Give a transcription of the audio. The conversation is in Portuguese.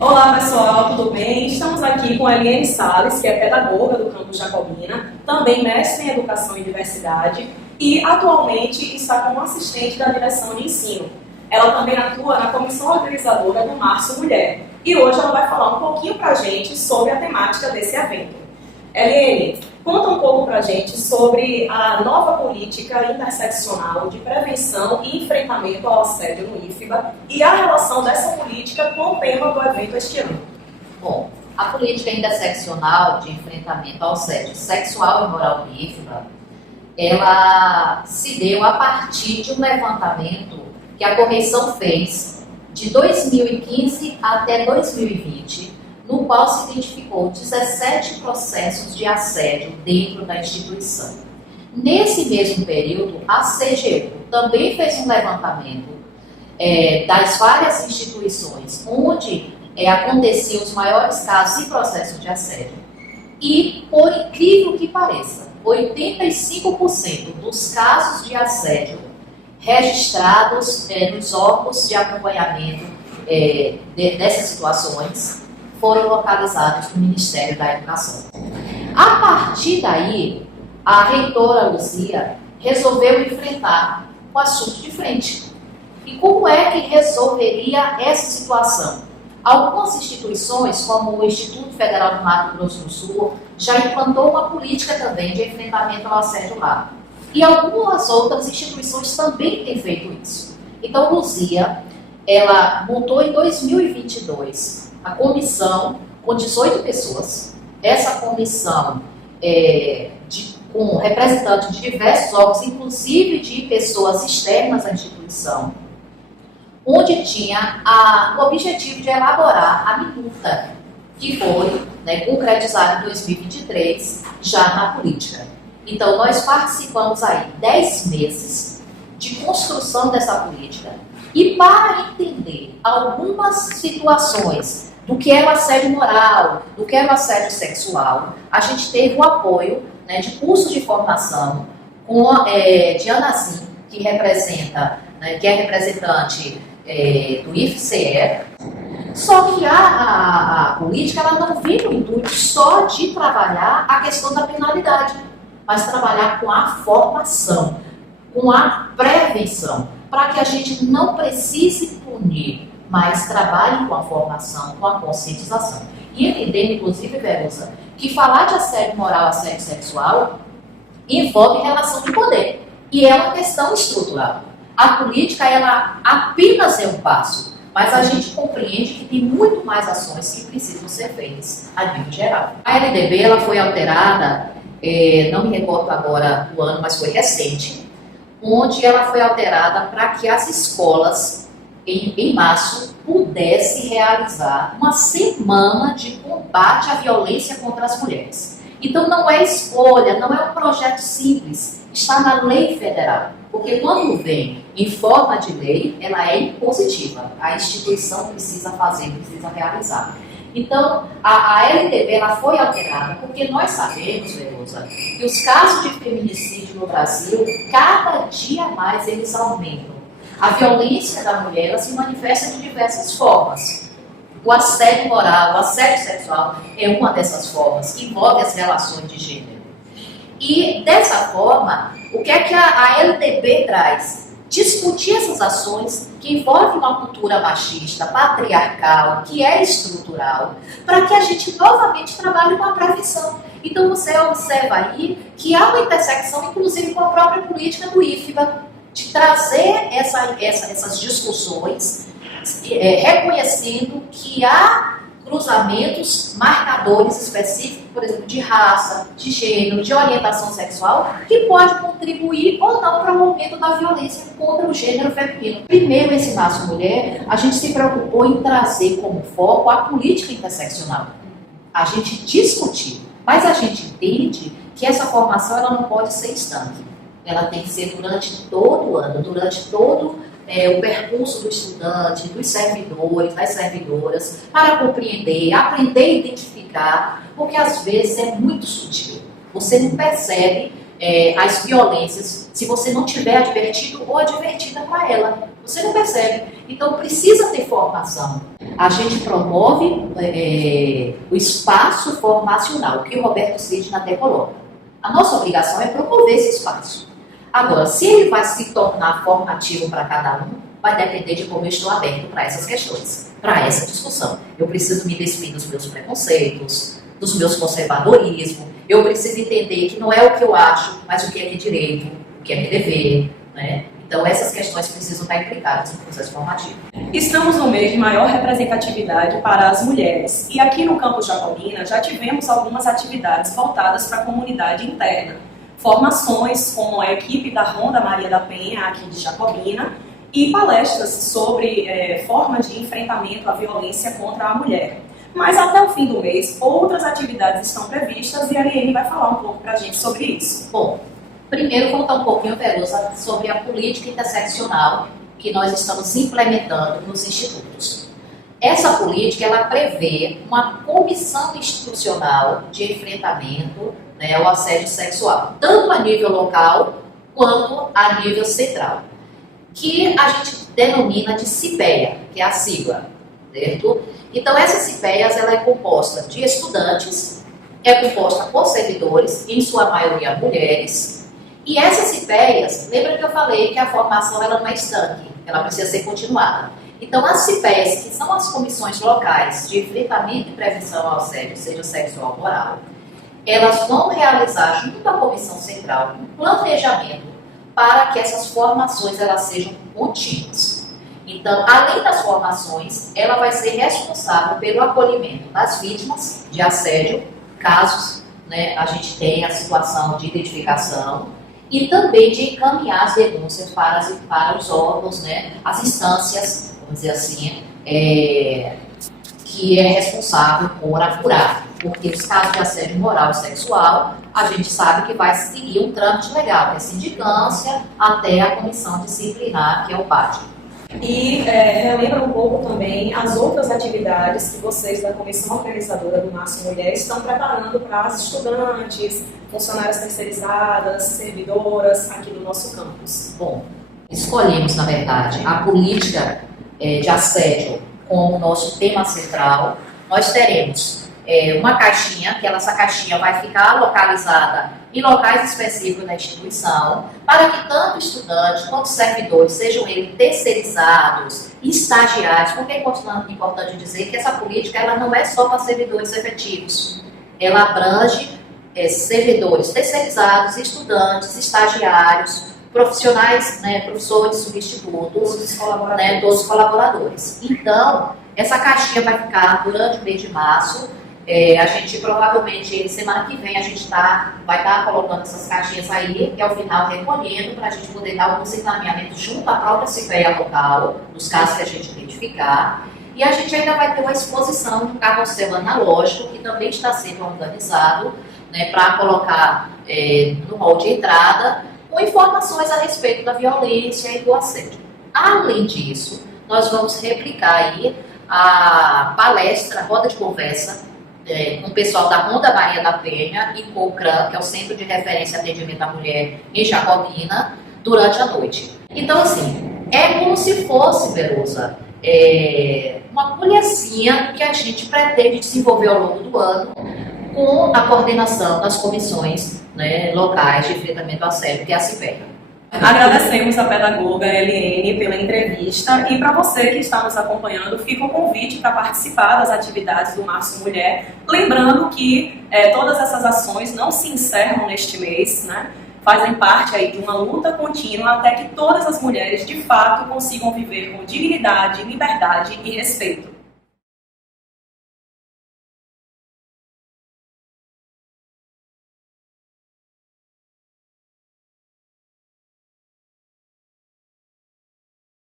Olá pessoal, tudo bem? Estamos aqui com a Eliane Salles, que é pedagoga do campus Jacobina, também mestre em Educação e Diversidade e atualmente está como assistente da direção de ensino. Ela também atua na comissão organizadora do Março Mulher e hoje ela vai falar um pouquinho para a gente sobre a temática desse evento. Eliane, conta um pouco para a gente sobre a nova política interseccional de prevenção e enfrentamento ao assédio no IFBA e a relação dessa política com o tema do evento este ano. Bom, a política interseccional de enfrentamento ao assédio sexual e moral no IFBA, ela se deu a partir de um levantamento que a correção fez de 2015 até 2020, no qual se identificou 17 processos de assédio dentro da instituição. Nesse mesmo período, a CGU também fez um levantamento das várias instituições onde aconteciam os maiores casos e processos de assédio. E, por incrível que pareça, 85% dos casos de assédio registrados nos órgãos de acompanhamento dessas situações foram localizados no Ministério da Educação. A partir daí, a reitora Luzia resolveu enfrentar o assunto de frente. E como é que resolveria essa situação? Algumas instituições, como o Instituto Federal do Mato Grosso do Sul, já implantou uma política também de enfrentamento ao assédio lá. E algumas outras instituições também têm feito isso. Então, Luzia, ela montou em 2022 a comissão com 18 pessoas. Essa comissão com representantes de diversos órgãos, inclusive de pessoas externas à instituição, onde tinha o objetivo de elaborar a minuta que foi concretizada em 2023, já na política. Então, nós participamos aí 10 meses de construção dessa política e para entender algumas situações do que é o assédio moral, do que é o assédio sexual, a gente teve o apoio de cursos de formação de Ana Zin, que é representante do IFCE. Só que a política ela não vem no intuito só de trabalhar a questão da penalidade, mas trabalhar com a formação, com a prevenção, para que a gente não precise punir, mas trabalhe com a formação, com a conscientização. E entender, inclusive, Verusa, que falar de assédio moral, assédio sexual, envolve relação de poder. E é uma questão estrutural. A política, ela apenas é um passo, mas a gente compreende que tem muito mais ações que precisam ser feitas a nível geral. A LDB, ela foi alterada, não me recordo agora do ano, mas foi recente, onde ela foi alterada para que as escolas, em março, pudesse realizar uma semana de combate à violência contra as mulheres. Então não é escolha, não é um projeto simples, está na lei federal. Porque quando vem em forma de lei, ela é impositiva. A instituição precisa fazer, precisa realizar. Então, a LDB ela foi alterada porque nós sabemos, Verusa, que os casos de feminicídio no Brasil, cada dia mais eles aumentam. A violência da mulher ela se manifesta de diversas formas. O assédio moral, o assédio sexual é uma dessas formas, que envolve as relações de gênero. E, dessa forma, o que é que a LDB traz? Discutir essas ações que envolvem uma cultura machista, patriarcal, que é estrutural, para que a gente novamente trabalhe com a prevenção. Então, você observa aí que há uma intersecção, inclusive com a própria política do IFBA, de trazer essas discussões, reconhecendo que há cruzamentos, marcadores específicos, por exemplo, de raça, de gênero, de orientação sexual, que pode contribuir ou não para o aumento da violência contra o gênero feminino. Primeiro, esse Março Mulher, a gente se preocupou em trazer como foco a política interseccional. A gente discutiu, mas a gente entende que essa formação ela não pode ser estanque. Ela tem que ser durante todo o ano, durante todo o percurso do estudante, dos servidores, das servidoras, para compreender, aprender a identificar, porque às vezes é muito sutil. Você não percebe as violências se você não tiver advertido ou advertida para ela. Você não percebe. Então precisa ter formação. a gente promove o espaço formacional, que o Roberto Sidney até coloca. A nossa obrigação é promover esse espaço. Agora, se ele vai se tornar formativo para cada um, vai depender de como eu estou aberto para essas questões, para essa discussão. Eu preciso me despir dos meus preconceitos, dos meus conservadorismos, eu preciso entender que não é o que eu acho, mas o que é meu direito, o que é meu dever, né? Então, essas questões precisam estar implicadas no processo formativo. Estamos no mês de maior representatividade para as mulheres. E aqui no Campus Jacobina já tivemos algumas atividades voltadas para a comunidade interna. Formações como a equipe da Ronda Maria da Penha, aqui de Jacobina, e palestras sobre formas de enfrentamento à violência contra a mulher. Mas até o fim do mês, outras atividades estão previstas e a Eliane vai falar um pouco para a gente sobre isso. Bom, primeiro contar um pouquinho, Verosa, sobre a política interseccional que nós estamos implementando nos institutos. Essa política, ela prevê uma comissão institucional de enfrentamento, né, ao assédio sexual, tanto a nível local quanto a nível central, que a gente denomina de CIPEA, que é a sigla, certo? Então, essa CIPEAs, ela é composta de estudantes, é composta por servidores, em sua maioria mulheres, e essas CIPEAs, lembra que eu falei que a formação ela não é estanque, ela precisa ser continuada. Então, as CIPEAs, que são as comissões locais de enfrentamento e prevenção ao assédio, seja sexual ou moral, elas vão realizar, junto à Comissão Central, um planejamento para que essas formações elas sejam contínuas. Então, além das formações, ela vai ser responsável pelo acolhimento das vítimas de assédio, casos, né, a gente tem a situação de identificação, e também de encaminhar as denúncias para os órgãos, né, as instâncias, vamos dizer assim, que é responsável por apurar. Porque os casos de assédio moral e sexual, a gente sabe que vai seguir um trâmite legal, que é a sindicância até a comissão disciplinar, que é o PAD. E relembra um pouco também as outras atividades que vocês da comissão organizadora do Março Mulher estão preparando para as estudantes, funcionárias terceirizadas, servidoras aqui do nosso campus. Bom, escolhemos, na verdade, a política de assédio como nosso tema central. Nós teremos uma caixinha, que essa caixinha vai ficar localizada em locais específicos da instituição, para que tanto estudantes quanto servidores, sejam eles terceirizados, estagiários, porque é importante dizer que essa política ela não é só para servidores efetivos, ela abrange servidores terceirizados, estudantes, estagiários, profissionais, né, professores, substitutos, todos os colaboradores. Então, essa caixinha vai ficar durante o mês de março. A gente provavelmente, semana que vem, a gente vai estar colocando essas caixinhas aí, e ao final recolhendo, para a gente poder dar alguns encaminhamentos junto à própria CIPEA local, nos casos que a gente identificar. E a gente ainda vai ter uma exposição de um carrossel analógico, que também está sendo organizado, né, para colocar no hall de entrada, com informações a respeito da violência e do assédio. Além disso, nós vamos replicar aí a palestra, a roda de conversa, com o pessoal da Ronda Maria da Penha e com o CRAM, que é o Centro de Referência e Atendimento à Mulher em Jacobina, durante a noite. Então, assim, é como se fosse, Verosa, uma colherzinha que a gente pretende desenvolver ao longo do ano com a coordenação das comissões, né, locais de enfrentamento ao assédio, que é a CIPEA. Agradecemos a pedagoga Eliane pela entrevista e para você que está nos acompanhando, fica o convite para participar das atividades do Março Mulher. Lembrando que todas essas ações não se encerram neste mês, né? Fazem parte aí de uma luta contínua até que todas as mulheres de fato consigam viver com dignidade, liberdade e respeito.